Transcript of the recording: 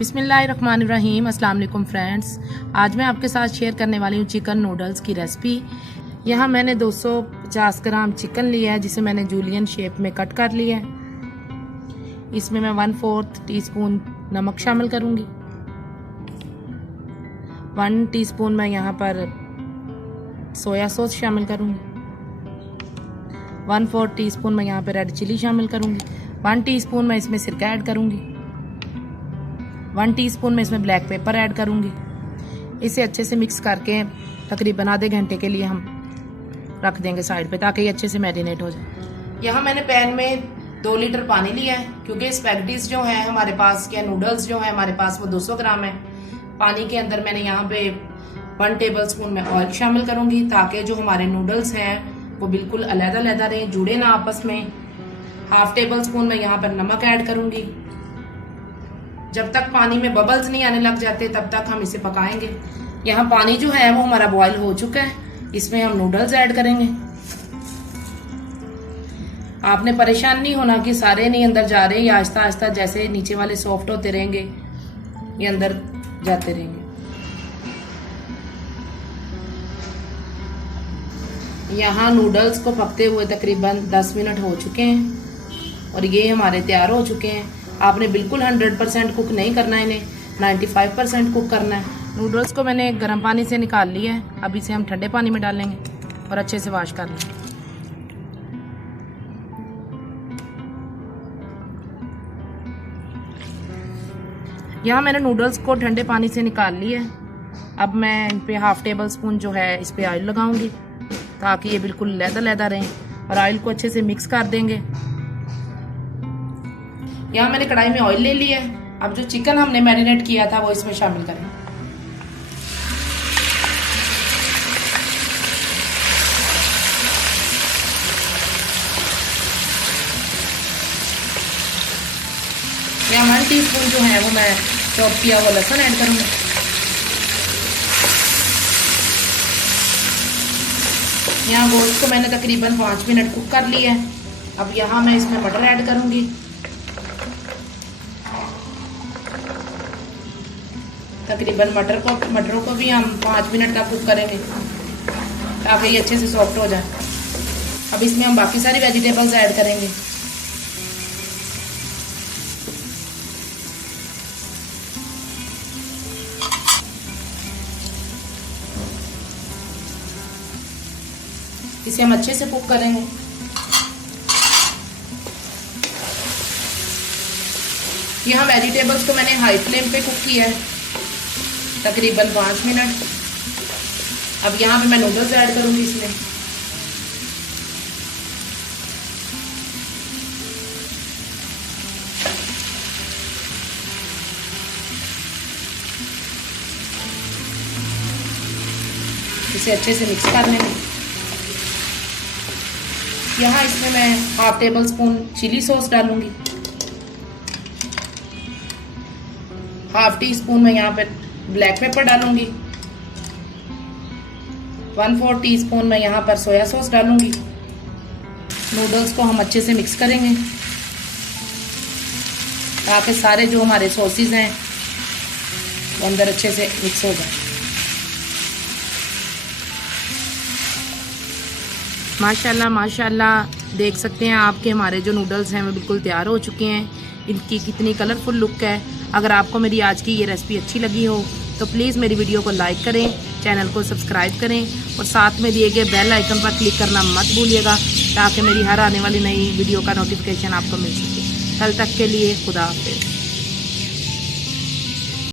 बिस्मिल्लाहिर्रहमानिर्रहीम। अस्सलाम वालेकुम फ्रेंड्स, आज मैं आपके साथ शेयर करने वाली हूँ चिकन नूडल्स की रेसिपी। यहाँ मैंने 250 ग्राम चिकन लिया है जिसे मैंने जूलियन शेप में कट कर लिया है। इसमें मैं 1/4 टीस्पून नमक शामिल करूँगी। 1 टीस्पून मैं यहाँ पर सोया सॉस शामिल करूँगी। 1/4 टीस्पून मैं यहाँ पर रेड चिली शामिल करूँगी। 1 टीस्पून मैं इसमें सिरका ऐड करूँगी। 1 टीस्पून में इसमें ब्लैक पेपर ऐड करूंगी। इसे अच्छे से मिक्स करके तकरीबन आधे घंटे के लिए हम रख देंगे साइड पे ताकि ये अच्छे से मैरिनेट हो जाए। यहाँ मैंने पैन में 2 लीटर पानी लिया है क्योंकि स्पैगेटीज जो है हमारे पास या नूडल्स जो है हमारे पास वो 200 ग्राम है। पानी के अंदर मैंने यहाँ पे 1 टेबल स्पून में ऑयल शामिल करूंगी ताकि जो हमारे नूडल्स हैं वो बिल्कुल अलग-अलग रहें, जुड़े ना आपस में। 1/2 टेबल स्पून में यहाँ पर नमक ऐड करूंगी। जब तक पानी में बबल्स नहीं आने लग जाते तब तक हम इसे पकाएंगे। यहाँ पानी जो है वो हमारा बॉईल हो चुका है, इसमें हम नूडल्स ऐड करेंगे। आपने परेशान नहीं होना कि सारे नहीं अंदर जा रहे, या आहिस्ता आहिस्ता जैसे नीचे वाले सॉफ्ट होते रहेंगे ये अंदर जाते रहेंगे। यहाँ नूडल्स को पकते हुए तकरीबन 10 मिनट हो चुके हैं और ये हमारे तैयार हो चुके हैं। आपने बिल्कुल 100% कुक नहीं करना है, इन्हें 95% कुक करना है। नूडल्स को मैंने गर्म पानी से निकाल लिया है, अब इसे हम ठंडे पानी में डालेंगे और अच्छे से वॉश कर लेंगे। यहाँ मैंने नूडल्स को ठंडे पानी से निकाल लिया है। अब मैं इन पे 1/2 टेबल स्पून जो है इस पे ऑयल लगाऊंगी ताकि ये बिल्कुल लैदा रहें और ऑयल को अच्छे से मिक्स कर देंगे। यहाँ मैंने कढ़ाई में ऑयल ले लिया है। अब जो चिकन हमने मैरिनेट किया था वो इसमें शामिल करें। यहाँ 1 टीस्पून जो है वो मैं चॉप किया हुआ लहसुन ऐड करूंगा। यहाँ गोश्त को मैंने तकरीबन 5 मिनट कुक कर लिया है। अब यहाँ मैं इसमें मटर ऐड करूंगी। तकरीबन मटरों को भी हम 5 मिनट तक कुक करेंगे ताकि ये अच्छे से सॉफ्ट हो जाए। अब इसमें हम बाकी सारी वेजिटेबल्स ऐड करेंगे। इसे हम अच्छे से कुक करेंगे। यहाँ वेजिटेबल्स को मैंने हाई फ्लेम पे कुक किया है तकरीबन 5 मिनट। अब यहाँ पे मैं नूडल्स ऐड करूंगी इसमें। इसे अच्छे से मिक्स कर लेंगे। यहाँ इसमें मैं 1/2 टेबल स्पून चिली सॉस डालूंगी। 1/2 टीस्पून मैं यहाँ पे ब्लैक पेपर डालूंगी। 1/4 टीस्पून मैं यहाँ पर सोया सॉस डालूंगी। नूडल्स को हम अच्छे से मिक्स करेंगे ताकि सारे जो हमारे सॉसेस हैं वो अंदर अच्छे से मिक्स हो जाए। माशाल्लाह माशाल्लाह, देख सकते हैं आपके हमारे जो नूडल्स हैं वो बिल्कुल तैयार हो चुके हैं। इनकी कितनी कलरफुल लुक है। अगर आपको मेरी आज की ये रेसिपी अच्छी लगी हो तो प्लीज़ मेरी वीडियो को लाइक करें, चैनल को सब्सक्राइब करें और साथ में दिए गए बेल आइकन पर क्लिक करना मत भूलिएगा ताकि मेरी हर आने वाली नई वीडियो का नोटिफिकेशन आपको मिल सके। कल तक के लिए खुदा हाफिज़।